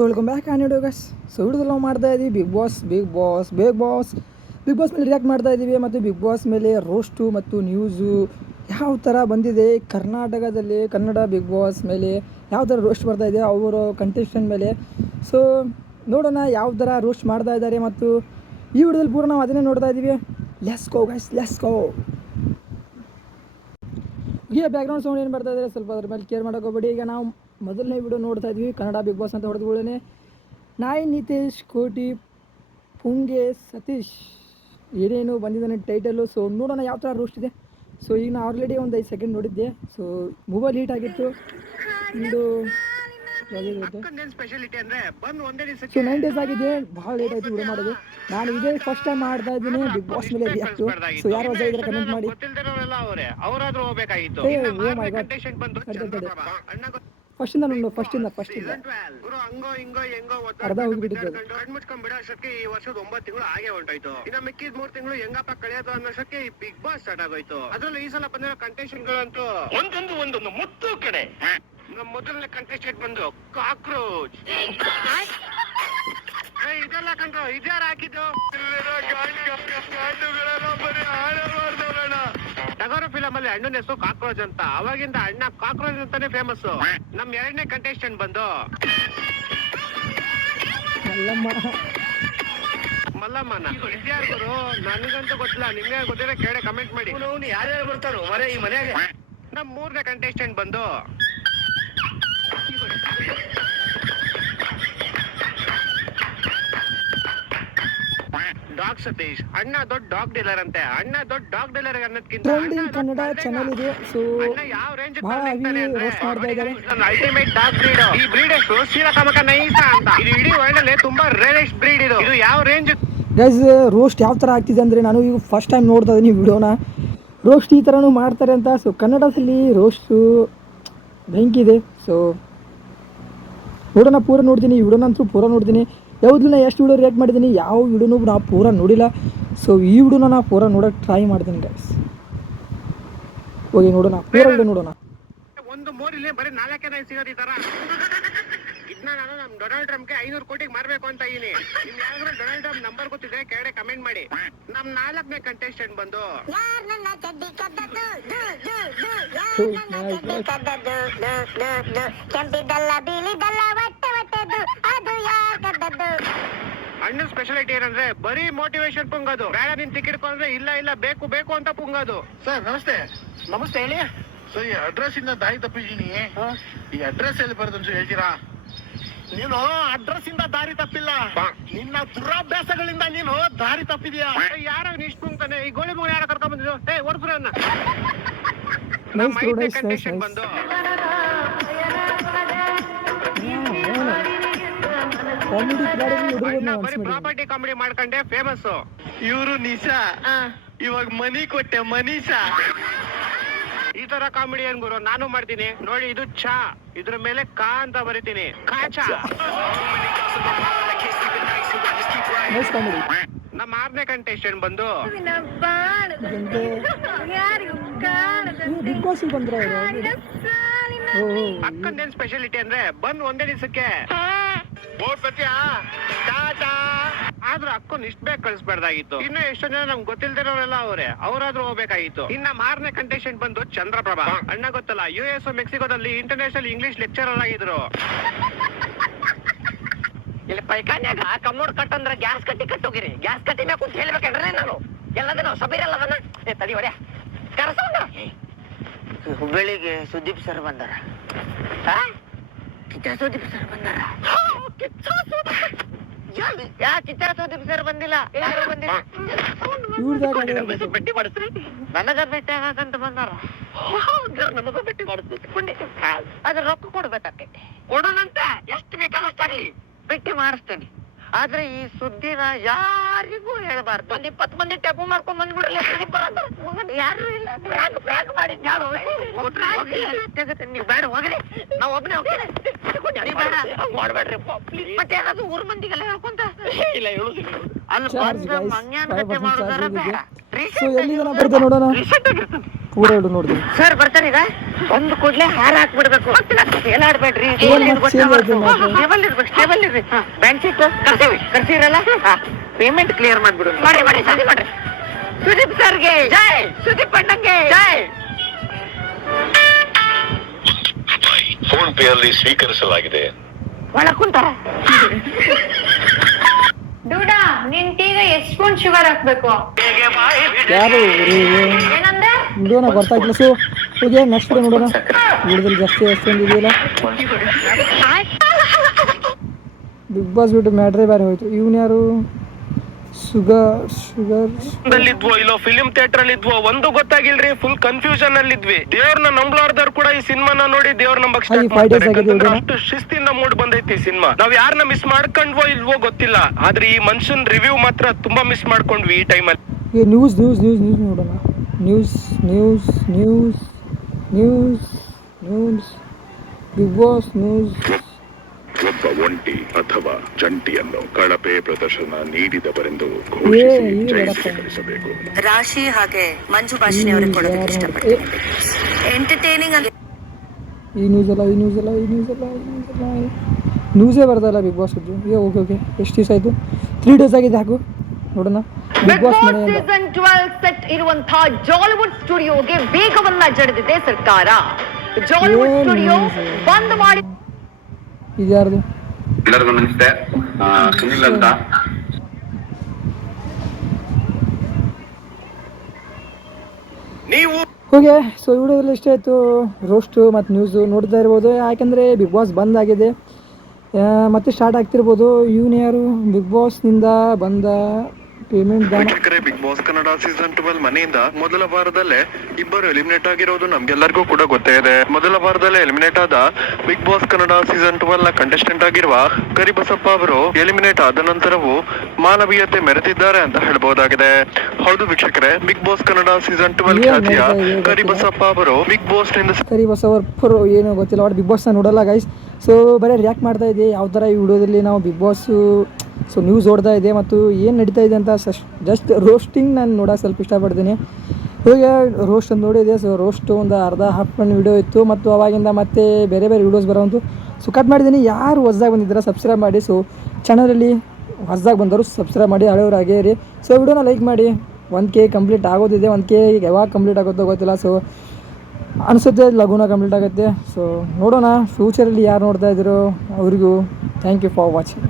Welcome back and guys. So ಹಿಡಿದು ನಾವು ಮಾಡ್ತಾ ಇದ್ದೀವಿ ಬಿಗ್ ಬಾಸ್ ಮೇಲೆ ರಿಯಾಕ್ಟ್ ಮಾಡ್ತಾ ಇದ್ದೀವಿ ಮತ್ತು ಬಿಗ್ ಬಾಸ್ ಮೇಲೆ ರೋಸ್ಟು ಮತ್ತು ನ್ಯೂಸು ಯಾವ ಥರ ಬಂದಿದೆ ಕರ್ನಾಟಕದಲ್ಲಿ ಕನ್ನಡ ಬಿಗ್ ಬಾಸ್ ಮೇಲೆ ಯಾವ ಥರ ರೋಸ್ಟ್ ಬರ್ತಾ ಇದೆ ಅವರು ಕಂಟೆಸ್ಟೆಂಟ್ ಮೇಲೆ. ಸೊ ನೋಡೋಣ ಯಾವ ಥರ ರೋಸ್ಟ್ ಮಾಡ್ತಾ ಇದ್ದಾರೆ ಮತ್ತು ಈ ವಿಡಿಯೋದಲ್ಲಿ ಪೂರ ನಾವು ಅದನ್ನೇ ನೋಡ್ತಾ ಇದ್ದೀವಿ. Let's go. ಈಗ ಬ್ಯಾಕ್ಗ್ರೌಂಡ್ ಸೌಂಡ್ ಏನು ಬರ್ತಾ ಇದ್ದಾರೆ ಸ್ವಲ್ಪ ಅದ್ರ ಮೇಲೆ ಕೇರ್ ಮಾಡೋಕೆ ಹೋಗ್ಬೇಡಿ. ಈಗ ನಾವು ಮೊದಲನೇ ವಿಡಿಯೋ ನೋಡ್ತಾ ಇದ್ವಿ ಕನ್ನಡ ಬಿಗ್ ಬಾಸ್ ಅಂತ ಹೊಡೆದುಗಳೇ ನಾಯಿ ನಿತೇಶ್ ಕೋಟಿ ಪುಂಗೆ ಸತೀಶ್ ಏನೇನು ಬಂದಿದ್ದಾನೆ ಟೈಟಲು. ಸೊ ನೋಡೋಣ ಯಾವ ಥರ ರೋಸ್ಟ್ ಇದೆ. ಸೊ ಈಗ ನಾನು ಆಲ್ರೆಡಿ ಒಂದು 5 ಸೆಕೆಂಡ್ ನೋಡಿದ್ದೆ. ಸೊ ಮೊಬೈಲ್ ಹೀಟ್ ಆಗಿತ್ತು. ಒಂದು ಸೊ 9 ಡೇಸ್ ಆಗಿದೆ, ಭಾಳ ಲೇಟ್ ಆಯಿತು ವಿಡಿಯೋ ಮಾಡೋದು. ನಾನು ಇದೇ ಫಸ್ಟ್ ಟೈಮ್ ಮಾಡ್ತಾ ಇದ್ದೀನಿ ಬಿಗ್ ಬಾಸ್ ಮೇಲೆ ರಿಯಾಕ್ಟು. ಸೊ ಯಾರು ಹೊಸ ಇದ್ರೆ ಕಮೆಂಟ್ ಮಾಡಿ. ಫಸ್ಟಿಂದ ನೋಡು, ಫಸ್ಟಿಂದ ಅರ್ಧ ಹೋಗ್ಬಿಟ್ಟಿದ್ದು. ಈ ವರ್ಷದ 9 ತಿಂಗಳು ಹಾಗೆ ಹೊಂಟೋಯ್ತು. ಇನ್ನು ಮಿಕ್ಕಿದ 3 ತಿಂಗಳು ಹೆಂಗಪ್ಪ ಕಳೆಯೋದು ಅನ್ನೋಷ್ಟಕ್ಕೆ ಈ ಬಿಗ್ ಬಾಸ್ ಸ್ಟಾರ್ಟ್ ಆಗೋಯ್ತು. ಅದ್ರಲ್ಲೂ ಈ ಸಲ ಬಂದಿರೋ ಕಂಟೆಸ್ಟೆಂಟ್ಗಳಂತೂ ಒಂದೊಂದು ಮುತ್ತು ಕಡೆ. ನಮ್ಮ ಮೊದಲನೇ ಕಂಟೆಸ್ಟೆಂಟ್ ಬಂದು ಕಾಕ್ರೋಚ್. ಇದೆಲ್ಲ ಕಂಡ್ರು ಇದ್ಯಾರು ಹಾಕಿದ್ದು ಟಗರು ಫಿಲಮ್ ಅಲ್ಲಿ ಅಣ್ಣನ ಹೆಸರು ಕಾಕ್ರೋಚ್ ಅಂತ. ಅವಾಗಿಂದ ಅಣ್ಣ ಕಾಕ್ರೋಚ್ ಅಂತಾನೆ ಫೇಮಸ್. ನಮ್ 2ನೇ ಕಂಟೆಸ್ಟೆಂಟ್ ಬಂದು ಮಲ್ಲಮ್ಮನ. ಇದ್ಯಾರು ನನಗಂತೂ ಗೊತ್ತಿಲ್ಲ, ನಿಮ್ಗೆ ಗೊತ್ತಿಲ್ಲ ಕೇಳಿ ಕಮೆಂಟ್ ಮಾಡಿ. ಯಾರ್ಯಾರು ಬರ್ತಾರೋ ಮರೆ ಈ ಮನೆಗೆ. ನಮ್ 3ನೇ ಕಂಟೆಸ್ಟೆಂಟ್ ಬಂದು ಡಾಗ್ ಸತೀಶ್. ಅಣ್ಣ ದೊಡ್ಡ ಡಾಗ್ ಡೀಲರ್ ಅಂತೆ. ಅಣ್ಣ ದೊಡ್ಡ ಡಾಗ್ ಡೀಲರ್ ಅನ್ನೋದಕ್ಕಿಂತ ಕನ್ನಡ ಚಾನಲ್ ಇದೆ. ಸೊ ಯಾವ ರೇಂಜ್ ಅಲ್ಟಿಮೇಟ್ ಡಾಗ್ ಬ್ರೀಡ್. ಈ ಬ್ರೀಡ್ ಹೆಸರು ಶ್ರೀಲಕಮಕ ನೈಸಾ ಅಂತ. ಇದು ಇಡೀ ವರ್ಲ್ಡ್ ಅಲ್ಲಿ ತುಂಬಾ ರೇರೆಸ್ಟ್ ಬ್ರೀಡ್. ಇದು ಯಾವ ರೇಂಜ್ ಗೈಸ್ ರೋಸ್ಟ್ ಯಾವ ಥರ ಆಗ್ತಿದೆ ಅಂದರೆ, ನಾನು ಈಗ ಫಸ್ಟ್ ಟೈಮ್ ನೋಡ್ತಾ ಇದ್ದೀನಿ ವಿಡಿಯೋನ. ರೋಸ್ಟ್ ಈ ಥರನೂ ಮಾಡ್ತಾರೆ ಅಂತ. ಸೊ ಕನ್ನಡದಲ್ಲಿ ರೋಸ್ಟು ಬೆಂಕಿದೆ. ಸೊ ವಿಡಿಯೋನ ಪೂರ ನೋಡ್ತೀನಿ, ಈ ವಿಡಿಯೋನಂತೂ ಪೂರ ನೋಡ್ತೀನಿ. ಯಾವ್ದು ನಾ ಎಷ್ಟು ವಿಡಿಯೋ ರಿಯಾಕ್ಟ್ ಮಾಡಿದ್ದೀನಿ, ಯಾವ ವಿಡಿಯೋನೂ ನಾವು ಪೂರ ನೋಡಿಲ್ಲ. ಸೊ ಈ ವಿಡಿಯೋನ ನಾನು ಪೂರ ನೋಡೋಕೆ ಟ್ರೈ ಮಾಡ್ತೀನಿ ಗೈಸ್. ಹೋಗಿ ನೋಡೋಣ, ಪೂರ ವಿಡಿಯೋ ನೋಡೋಣ. ಒಂದು ಮೋರಿಲಿ ಬರೀ 4 ನಾಯಿ ಸಿಗೋದು ಈ ತರ. ಇದನ್ನ ನಾನು ನಮ್ ಡೊನಾಲ್ಡ್ ಟ್ರಂಪ್ಗೆ 500 ಕೋಟಿಗೆ ಮಾರ್ಬೇಕು ಅಂತ ಇದೀನಿ. ನಿಮ್ ಯಾರಾದ್ರೂ ಡೊನಾಲ್ಡ್ ಟ್ರಂಪ್ ನಂಬರ್ ಗೊತ್ತಿದ್ರೆ ಕೆಳಗಡೆ ಕಮೆಂಟ್ ಮಾಡಿ. ನಮ್ 4ನೇ ಕಂಟೆಸ್ಟೆಂಟ್ ಬಂದು ಅಣ್ಣ ಸ್ಪೆಷಾಲಿಟಿ ಏನಂದ್ರೆ ಬರೀ ಮೋಟಿವೇಶನ್ ಪುಂಗೋದು. ಬೇಡ ನೀನ್ ತಿಕ್ಕಿಡ್ಕೊಂಡ್ರೆ ಇಲ್ಲ ಬೇಕು ಅಂತ ಪುಂಗೋದು. ಸರ್ ನಮಸ್ತೆ. ನಮಸ್ತೆ, ಹೇಳಿ. ಸೊ ಈ ಅಡ್ರೆಸ್ ಇಂದ ದಾರಿ ತಪ್ಪಿದ್ದೀನಿ. ಈ ಅಡ್ರೆಸ್ ಎಲ್ಲಿ ಬರೋದು ಅಂತ ಹೇಳ್ತೀರಾ? ನೀನು ಅಡ್ರೆಸ್ ಇಂದ ದಾರಿ ತಪ್ಪಿಲ್ಲ, ನಿನ್ನ ದುರಾಭ್ಯಾಸಗಳಿಂದ ನೀನು ದಾರಿ ತಪ್ಪಿದ್ಯಾ. ಯಾರೋ ಇಷ್ಟು ಪುಂಗ್ತಾನೆ. ಈ ಗೋಳಿ ಮಗ ಯಾರ ಕರ್ಕೊಂಡ್ ಬಂದಿದ್ರು? ಹೊಡ್ಸ್ರು ಅನ್ನ. ನಮ್ಮ 5ನೇ ಕಂಟೆಸ್ಟೆಂಟ್ ಬಂದು ಬರೀ ಪ್ರಾಪರ್ಟಿ ಕಾಮಿಡಿ ಮಾಡ್ಕೊಂಡೆ ಫೇಮಸ್. ಇವರು ನಿಶಾ, ಇವಾಗ ಮನಿ ಕೊಟ್ಟೆ ಮನೀಷಾ. ಈ ತರ ಕಾಮಿಡಿ ಏನ್ ಗುರು ನಾನು ಮಾಡ್ತೀನಿ ನೋಡಿ. ಇದು ಚಾ, ಇದ್ರ ಮೇಲೆ ಕಾ ಅಂತ ಬರಿತೀನಿ, ಕಾಚಾ. ನಮ್ಮ 6ನೇ ಕಂಟೆಸ್ಟೆಂಟ್ ಬಂದು ಬಿಗ್ ಬಾಸ್ ಬಂದ್ರೆ ಅಕ್ಕಂದೇನ್ ಸ್ಪೆಷಾಲಿಟಿ ಅಂದ್ರೆ ಬಂದ್ ಒಂದೇ ದಿವಸಕ್ಕೆ ಬೋಟ್ ಸತ್ಯ ಟಾಟಾ. ಆದ್ರೂ ಅಕ್ಕನ್ ಇಷ್ಟ ಬೇಗ ಕಳಿಸ್ಬಾರ್ದಾಗಿತ್ತು. ಇನ್ನು ಎಷ್ಟೋ ಜನ ನಮ್ಗೆ ಗೊತ್ತಿಲ್ದಿರೋರೆಲ್ಲ ಅವ್ರಾದ್ರೂ ಹೋಗ್ಬೇಕಾಗಿತ್ತು. ಇನ್ನ 6ನೇ ಕಂಟೆಸ್ಟೆಂಟ್ ಬಂದು ಚಂದ್ರಪ್ರಭಾ. ಅಣ್ಣ ಗೊತ್ತಲ್ಲ, US ಮೆಕ್ಸಿಕೋದಲ್ಲಿ ಇಂಟರ್ನ್ಯಾಷನಲ್ ಇಂಗ್ಲಿಷ್ ಲೆಕ್ಚರರ್ ಆಗಿದ್ರು. ಇಲ್ಲಿ ಪೈಖಾನ್ಯಾಗ ಕಮ್ಮೋಡ್ ಕಟ್ ಅಂದ್ರೆ ಗ್ಯಾಸ್ ಕಟ್ಟಿ ಕಟ್ಟೋಗಿರಿ. ಗ್ಯಾಸ್ ಕಟ್ಟಿ ಮ್ಯಾಗ ಕುಂತ ಹೇಳ್ಬೇಕಂದ್ರೆ ನಾನು ಎಲ್ಲದ ನಾವು ಸಬೀರ್ ಅಲ್ಲದನ್ನ ತಡಿ ಹೊಡ್ಯ ಕರ್ಸೋಣ. ಹುಬ್ಬಳ್ಳಿಗೆ ಸುದೀಪ್ ಸರ್ ಬಂದಾರ. ಕಿಚ್ಚ ಸುದೀಪ್ ಸರ್ ಬಂದಾರ. ಯಾ ಕಿಚ್ಚ ಸುದೀಪ್ ಸರ್ ಬಂದಿಲ್ಲ. ಭೇಟಿ ಮಾಡಿಸ್ರಿ. ನನಗ ಭೇಟಿ ಆಗಂತ ಬಂದಾರ. ನನಗ ಭೇಟಿ ಮಾಡಿಸ್ಬೇಕು. ಅದ್ರ ರೊಕ್ಕ ಕೊಡ್ಬೇಕಾಕೈತಿ. ಕೊಡೋಣಂತ ಎಷ್ಟು ಬೇಕಾಗತ್ತಾಗ್ಲಿ ಭೇಟಿ ಮಾಡಿಸ್ತೇನೆ. ಆದ್ರೆ ಈ ಸುದ್ದಿನ ಯಾರಿಗೂ ಹೇಳ್ಬಾರ್ದು. 20 ಮಂದಿ ಟೆಪು ಮಾಡ್ಕೊಂಡ್ ಬಂದ್ಬಿಡಲಿ. ಯಾರು ಇಲ್ಲ ಮಾಡಿ ನೀವು ಬೇಡ ಹೋಗ್ರಿ. ನಾವ್ ಒಬ್ಬನೇ ಹೋಗ್ತೀನಿ. ಮಾಡ್ಬೇಡ್ರಿ ಮತ್ತೆ ಏನಾದ್ರು ಊರ್ ಮಂದಿಗೆಲ್ಲ ಹೇಳ್ಕೊಂತ ಇಲ್ಲ ಹೇಳುದಿಲ್ಲ. ಅಲ್ಲಿ ಬಂದ ಮಂಗ್ಯಾನ್ ಗಟ್ಟಿ ಮಾಡೋದಾರ ಬೇಡ. ನೋಡೋಣ ಪೂರ ಹಿಡಿದು ನೋಡ್ತೀನಿ. ಸರ್ ಬರ್ತಾರೀಗ ಬಂದು ಕೂಡ್ಲೆ ಹಾರ ಹಾಕ್ಬಿಡ್ಬೇಕು. ಎಲ್ಲಾಡ್ಬೇಡ್ರಿ, ಸ್ಟೇಬಲ್ ಇರ್ರಿ. ಬ್ಯಾಂಕ್ ಶೀಟ್ ಕರ್ಸಿರಲ್ಲ, ಪೇಮೆಂಟ್ ಕ್ಲಿಯರ್ ಮಾಡ್ಬಿಡು. ಮಾಡಿ ಸರಿ ಮಾಡ್ರಿ. ಸುದೀಪ್ ಸರ್ಗೆ ಜೈ, ಸುದೀಪ್ ಅಣ್ಣಂಗೆ ಜೈ. ಫೋನ್ ಪೇ ಅಲ್ಲಿ ಸ್ವೀಕರಿಸಲಾಗಿದೆ. ಒಳ ಕುಂತ ಡೂಡಾ, ನಿನ್ ಟೀಗ ಎಷ್ಟು ಸ್ಪೂನ್ ಶುಗರ್ ಹಾಕ್ಬೇಕು? ಯಾರು ಏನಂದೆ? ನೋಡೋಣ ಗೊತ್ತಾಗ್ಲಿಲ್ಲ. ಸೊ ಹೋಗಿ ನೆಕ್ಸ್ಟ್ ಡೇ ನೋಡೋಣ. ವಿಡಿಯೋದಲ್ಲಿ ಜಾಸ್ತಿ ಇದೆಯಲ್ಲ. ಬಿಗ್ ಬಾಸ್ ಬಿಟ್ಟು ಮ್ಯಾಟ್ರೇ ಬೇರೆ ಹೋಯ್ತು. ಇವನು ಯಾರು? ಶುಗರ್ ಇದ್ವೋ ಇಲ್ಲೋ ಫಿಲಿಂ ಥಿಯೇಟರ್ ಅಲ್ಲಿ ಇದ್ವೋ ಒಂದು ಗೊತ್ತಾಗಿಲ್ರಿ. ಫುಲ್ ಕನ್ಫ್ಯೂಷನ್ ಅಲ್ಲಿ ಇದ್ವಿ. ದೇವ್ರನ್ನ ನಂಬ್ಲಾರ್ದವ್ರು ಕೂಡ ಈ ಸಿನಿಮಾನ ನೋಡಿ ದೇವ್ರ ನಂಬಕ್ ಸ್ಟಾರ್ಟ್ ಮಾಡ್ತಾರೆ. ಅಷ್ಟು ಶಿಸ್ತಿಂದ ಮೂಡ್ ಬಂದೈತಿ ಈ ಸಿನಿಮಾ. ನಾವ್ ಯಾರನ್ನ ಮಿಸ್ ಮಾಡ್ಕೊಂಡ್ವೋ ಇಲ್ವೋ ಗೊತ್ತಿಲ್ಲ, ಆದ್ರೆ ಈ ಮನುಷ್ಯನ್ ರಿವ್ಯೂ ಮಾತ್ರ ತುಂಬಾ ಮಿಸ್ ಮಾಡ್ಕೊಂಡ್ವಿ ಈ ಟೈಮಲ್ಲಿ. ನ್ಯೂಸ್ ನೋಡೋಣ. News big boss news. ಒಬ್ಬ ಒಂಟಿ ಅಥವಾ ಜಂಟಿಯನ್ನು ಕಳಪೆ ಪ್ರದರ್ಶನ ನೀಡಿದವರೆಂದು ಘೋಷಿಸಿ ಜೈಲು ಸ್ವೀಕರಿಸಬೇಕು. ರಾಶಿ ಹಾಗೆ ಮಂಜು ಭಾಷಿಣಿ ಅವರಿಗೆ ಕೊಡೋದಕ್ಕೆ ಇಷ್ಟಪಡ್ತೀನಿ. ಎಂಟರ್ಟೈನಿಂಗ್ ಅಂತ ಈ ನ್ಯೂಸೇ ಬರ್ದಲ್ಲ ಬಿಗ್ ಬಾಸ್. ಓಕೆ ಎಷ್ಟು ದಿವಸ ಆಯಿತು? 3 days ಆಗಿದೆ. ಹಾಕು ನೋಡೋಣ. ಬಿಗ್ ಬಾಸ್ ಸೀಸನ್ 12 ಸೆಟ್ ಇರುವಂತಹ ಜಾಲಿವುಡ್ ಸ್ಟುಡಿಯೋಗೆ ವೇಗವನ್ನ ಜಡಿದಿದೆ ಸರ್ಕಾರ. ಜಾಲಿವುಡ್ ಸ್ಟುಡಿಯೋ ಬಂದ್ ಮಾಡಿ. ಇದ್ಯಾರ್ದು? ಎಲ್ಲರಿಗೂ ನಮಸ್ತೆ. ಸುನಿಲ್ ಅಂತ. ನೀವು ಓಕೆ, ಸೊ ವಿಡಿಯೋದಲ್ಲಿ ಇಷ್ಟ ಆಯಿತು. ರೋಸ್ಟು ಮತ್ತು ನ್ಯೂಸು ನೋಡ್ತಾ ಇರ್ಬೋದು. ಯಾಕೆಂದರೆ ಬಿಗ್ ಬಾಸ್ ಬಂದ್ ಆಗಿದೆ, ಮತ್ತೆ ಸ್ಟಾರ್ಟ್ ಆಗ್ತಿರ್ಬೋದು. ಇವನು ಯಾರು? ಬಿಗ್ ಬಾಸ್ನಿಂದ ಬಂದ ಪೇಮೆಂಟ್ ವೀಕ್ಷಕರೇ, ಬಿಗ್ ಬಾಸ್ ಕನ್ನಡ ಸೀಸನ್ 12 ಮನೆಯಿಂದ ಮೊದಲ ವಾರದಲ್ಲೇ ಇಬ್ಬರು ಎಲಿಮಿನೇಟ್ ಆಗಿರೋದು ನಮ್ಗೆಲ್ಲರಿಗೂ ಕೂಡ ಗೊತ್ತೇ ಇದೆ. ಮೊದಲ ವಾರದಲ್ಲೇ ಎಲಿಮಿನೇಟ್ ಆದ ಬಿಗ್ ಬಾಸ್ ಕನ್ನಡ ಸೀಸನ್ 12 ನ ಕಂಟೆಸ್ಟೆಂಟ್ ಆಗಿರುವ ಕರಿಬಸಪ್ಪ ಅವರು ಎಲಿಮಿನೇಟ್ ಆದ ನಂತರವೂ ಮಾನವೀಯತೆ ಮೆರೆದಿದ್ದಾರೆ ಅಂತ ಹೇಳ್ಬಹುದಾಗಿದೆ. ಹೌದು ವೀಕ್ಷಕರೇ, ಬಿಗ್ ಬಾಸ್ ಕನ್ನಡ ಸೀಸನ್ 12 ಖ್ಯಾತಿಯ ಕರಿಬಸಪ್ಪ ಅವರು ಬಿಗ್ ಬಾಸ್ ನಿಂದ ಕರಿಬಸವ್ರು ಏನೋ ಗೊತ್ತಿಲ್ಲ, ಅವ್ರು ಬಿಗ್ ಬಾಸ್ನ ನೋಡಲ್ಲ ಗೈಸ್. ಸೊ ಬರೀ ರಿಯಾಕ್ಟ್ ಮಾಡ್ತಾ ಇದ್ದೆ ಯಾವ ಥರ ಈ ವಿಡಿಯೋದಲ್ಲಿ ನಾವು ಬಿಗ್ ಬಾಸು ಸೊ ನ್ಯೂಸ್ ಓಡ್ತಾ ಇದೆ ಮತ್ತು ಏನು ನಡೀತಾ ಇದೆ ಅಂತ ಜಸ್ಟ್ ರೋಸ್ಟಿಂಗ್ ನಾನು ನೋಡೋಕೆ ಸ್ವಲ್ಪ ಇಷ್ಟಪಡ್ತೀನಿ. ಹೀಗೆ ರೋಸ್ಟ್ ಅಂತ ನೋಡಿದೆ. ಸೊ ರೋಸ್ಟ್ ಒಂದು ಹಾಫ್ ವಿಡಿಯೋ ಇತ್ತು ಮತ್ತು ಅವಾಗಿಂದ ಮತ್ತೆ ಬೇರೆ ವಿಡಿಯೋಸ್ ಬರೋವಂತು. ಸೊ ಕಟ್ ಮಾಡಿದ್ದೀನಿ. ಯಾರು ಹೊಸ್ದಾಗಿ ಬಂದಿದ್ದೀರಾ ಸಬ್ಸ್ಕ್ರೈಬ್ ಮಾಡಿ. ಸೊ ಚಾನಲಲ್ಲಿ ಹೊಸ್ದಾಗಿ ಬಂದವರು ಸಬ್ಸ್ಕ್ರೈಬ್ ಮಾಡಿ, ಹಳೆಯವ್ರು ಆಗೇ ಇರಿ. ಸೊ ವಿಡಿಯೋನ ಲೈಕ್ ಮಾಡಿ. 1K complete ಆಗೋದಿದೆ. 1K ಯಾವಾಗ ಕಂಪ್ಲೀಟ್ ಆಗುತ್ತೋ ಗೊತ್ತಿಲ್ಲ. ಸೊ ಅನಿಸುತ್ತೆ ಲಘುನ ಕಂಪ್ಲೀಟ್ ಆಗುತ್ತೆ. ಸೊ ನೋಡೋಣ ಫ್ಯೂಚರಲ್ಲಿ ಯಾರು ನೋಡ್ತಾ ಇದ್ದೀರೋ ಅವರಿಗೂ ಥ್ಯಾಂಕ್ ಯು ಫಾರ್ ವಾಚಿಂಗ್.